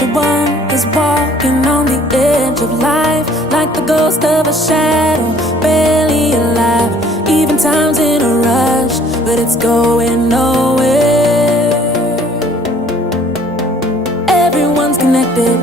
the one is walking on the edge of life, like the ghost of a shadow, barely alive. Even time's in a rush, but it's going nowhere. Everyone's connected,